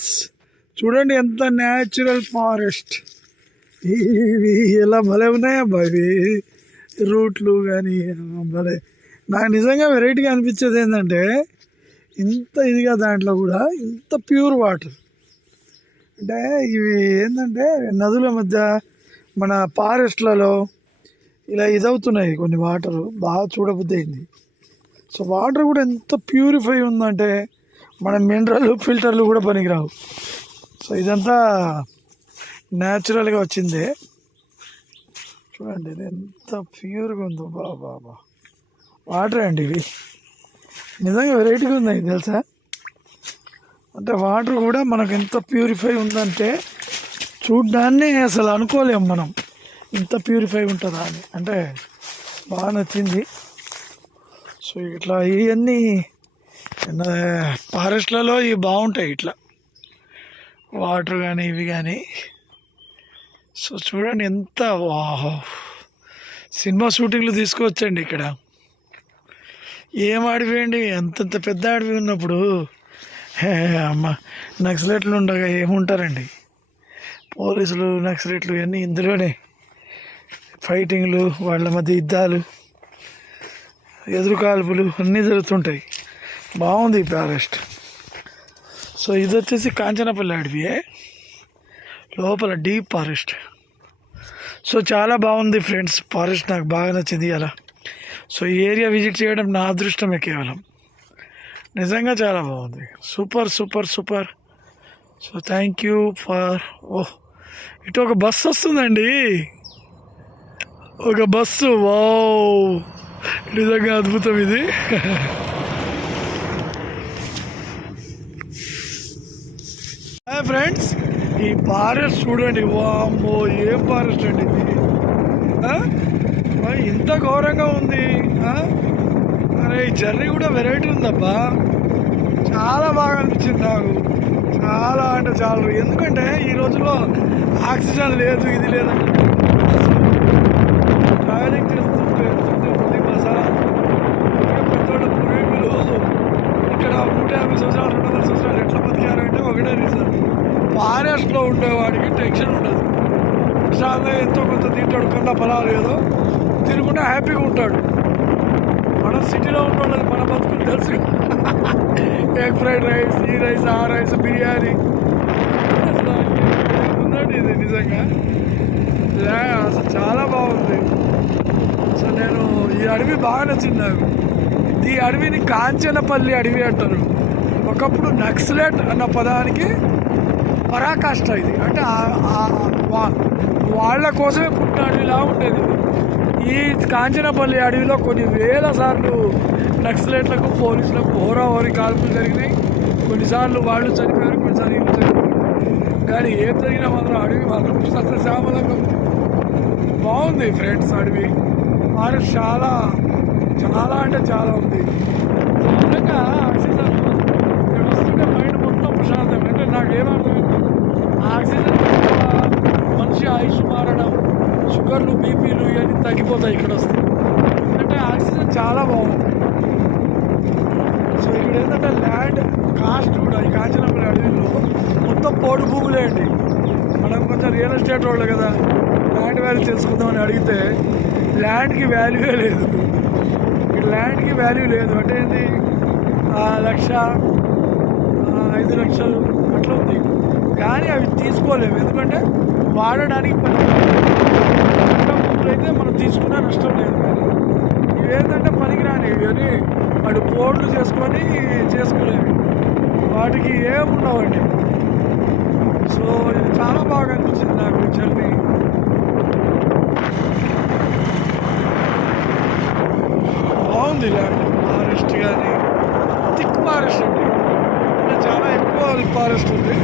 Friends, చూడండి ఎంత natural forest. ఇవి ఎలా భలే ఉన్నాయబ్బా ఇవి రూట్లు కానీ భలే. నాకు నిజంగా వెరైటీగా అనిపించేది ఏంటంటే ఇంత ఇదిగా దాంట్లో కూడా ఇంత ప్యూర్ వాటర్. అంటే ఇవి ఏంటంటే నదుల మధ్య మన ఫారెస్ట్లలో ఇలా ఇదవుతున్నాయి కొన్ని వాటర్. బాగా చూడబుద్ధి అయింది. సో వాటర్ కూడా ఎంత ప్యూరిఫై ఉందంటే మన మినరల్ ఫిల్టర్లు కూడా పనికిరావు. సో ఇదంతా న్యాచురల్గా వచ్చిందే. చూడండి ఇది ఎంత ప్యూర్గా ఉందో. బాబా వాటర్ అండి ఇవి. నిజంగా వెరైటీగా ఉన్నాయి తెలుసా. అంటే వాటర్ కూడా మనకు ఎంత ప్యూరిఫై ఉందంటే చూడ్డాన్ని అసలు అనుకోలేము మనం ఇంత ప్యూరిఫై ఉంటుందా అని. అంటే బాగా నచ్చింది. సో ఇట్లా ఇవన్నీ ఫారెస్ట్లలో ఇవి బాగుంటాయి ఇట్లా వాటర్ కానీ ఇవి కానీ. సో చూడండి ఎంత సినిమా షూటింగ్లు తీసుకొచ్చండి ఇక్కడ. ఏం అడవి అండి, అంతంత పెద్ద అడవి ఉన్నప్పుడు అమ్మ నక్సలెట్లు ఉండగా ఏముంటారండి. పోలీసులు నక్సలెట్లు ఇవన్నీ ఇందులోనే ఫైటింగ్లు, వాళ్ళ మధ్య యుద్ధాలు, ఎదురు కాల్పులు అన్నీ జరుగుతుంటాయి. బాగుంది ఈ ఫారెస్ట్. సో ఇది వచ్చేసి కాంచనపల్లి అడవియే, లోపల డీప్ ఫారెస్ట్. సో చాలా బాగుంది ఫ్రెండ్స్ ఫారెస్ట్. నాకు బాగా నచ్చింది అలా. సో ఈ ఏరియా విజిట్ చేయడం నా అదృష్టమే కేవలం. నిజంగా చాలా బాగుంది. Super super super. So thank you for. ఇటు ఒక బస్సు వస్తుందండి, ఒక బస్సు. వావ్, నిజంగా అద్భుతం ఇది. ఫ్రెండ్స్ ఈ ఫారెస్ట్ చూడండి. వామ్మో ఏం ఫారెస్ట్ అండి ఇది. ఇంత ఘోరంగా ఉంది. అరే ఈ జర్నీ కూడా వెరైటీ ఉందబ్బా. చాలా బాగా అనిపించింది నాకు. చాలా అంటే చాలా. ఎందుకంటే ఈ రోజుల్లో ఆక్సిజన్ లేదు, ఇది లేదంటే ట్రావెలింగ్ చేస్తుంటే బసా పెద్దోళ్ళ పూర్వీకులు ఇక్కడ 150 సంవత్సరాలు 200 సంవత్సరాలు ఎట్లా బతికారంటే ఒకటే రీజన్, ఫారెస్ట్లో ఉండేవాడికి టెన్షన్ ఉండదు. ప్రశాంతంగా ఎంతో కొంత తింటాడు, కన్నా పొలాలు ఏదో తిరుగుంటే హ్యాపీగా ఉంటాడు. మనం సిటీలో ఉండేది మన బతుకుని తెలుసు. ఎగ్ ఫ్రైడ్ రైస్, ఈ రైస్, ఆ రైస్, బిర్యానీ ఉందండి ఇది నిజంగా. అసలు చాలా బాగుంది. సో నేను ఈ అడవి బాగా నచ్చింది నాకు. ఈ అడవిని కాంచనపల్లి అడవి అంటారు. ఒకప్పుడు నక్సలెట్ అన్న పదానికి పరాకాష్ట ఇది. అంటే వాళ్ళ కోసమే పుట్టిన అడవిలా ఉండేది. ఈ కాంచనపల్లి అడవిలో కొన్ని వేల సార్లు నక్సలెట్లకు, పోలీసులకు హోరాహోరీ కాల్పులు జరిగినాయి. కొన్నిసార్లు వాళ్ళు చనిపోయారు, కొన్నిసార్లు ఇల్లు చనిపోయారు. కానీ ఏం జరిగినా మాత్రం అడవి మాత్రం సస్యశ్యామలంగా బాగుంది ఫ్రెండ్స్. అడవి ఫారెస్ట్ చాలా చాలా అంటే చాలా ఉంది. నిజంగా ఆక్సిజన్ ఇక్కడ వస్తుంటే మైండ్ మొత్తం ప్రశాంతం. అంటే నాకు ఏమర్థమైంది, ఆక్సిజన్ మనిషి ఆయుష్ మారడం, షుగర్లు, బీపీలు ఇవన్నీ తగ్గిపోతాయి ఇక్కడ వస్తే. అంటే ఆక్సిజన్ చాలా బాగుంది. సో ఇక్కడ ఏంటంటే ల్యాండ్ కాస్ట్ కూడా ఈ కాంచనపల్లి అడవిలో మొత్తం పోడు భూములే అండి. మనం కొంచెం రియల్ ఎస్టేట్ వాళ్ళు కదా, ల్యాండ్ వాల్యూ తెలుసుకుందామని అడిగితే ల్యాండ్కి వాల్యూవే లేదు. ఇక్కడ ల్యాండ్కి వాల్యూ లేదు. అంటే ఏంటి, 1,00,000, 5 లక్షలు అట్లా ఉంది. కానీ అవి తీసుకోలేము, ఎందుకంటే వాడడానికి అయితే మనం తీసుకున్నా నష్టం లేదు. కానీ ఇవేంటంటే పనికిరాని ఇవన్నీ వాడు పోర్లు చేసుకోలేవి, వాటికి ఏముండవండి. సో ఇది చాలా బాగా అనిపించింది నాకు జర్నీ. బాగుంది ల్యాండ్. ఫారెస్ట్ కానీ థిక్ ఫారెస్ట్ అండి, అంటే చాలా ఎక్కువ ఫారెస్ట్ ఉంది.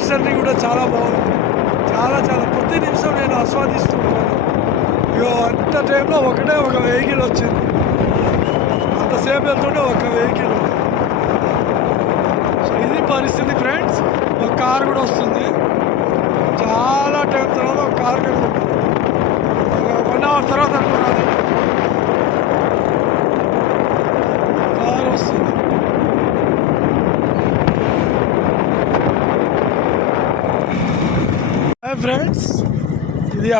బస్ జర్నీ కూడా చాలా బాగుంది. చాలా చాలా ప్రతి నిమిషం నేను ఆస్వాదిస్తున్నాను. ఇగో అంత టైంలో ఒకటే ఒక వెహికల్ వచ్చింది, అంతసేపు వెళ్తుంటే ఒక వెహికల్. సో ఇది పరిస్థితి ఫ్రెండ్స్. ఒక కార్ కూడా వస్తుంది, చాలా టైం తర్వాత ఒక కార్ కనుకుంటుంది. 1 hour తర్వాత అనుకున్నాను కార్ వస్తుంది. హాయ్ ఫ్రెండ్స్, ఇది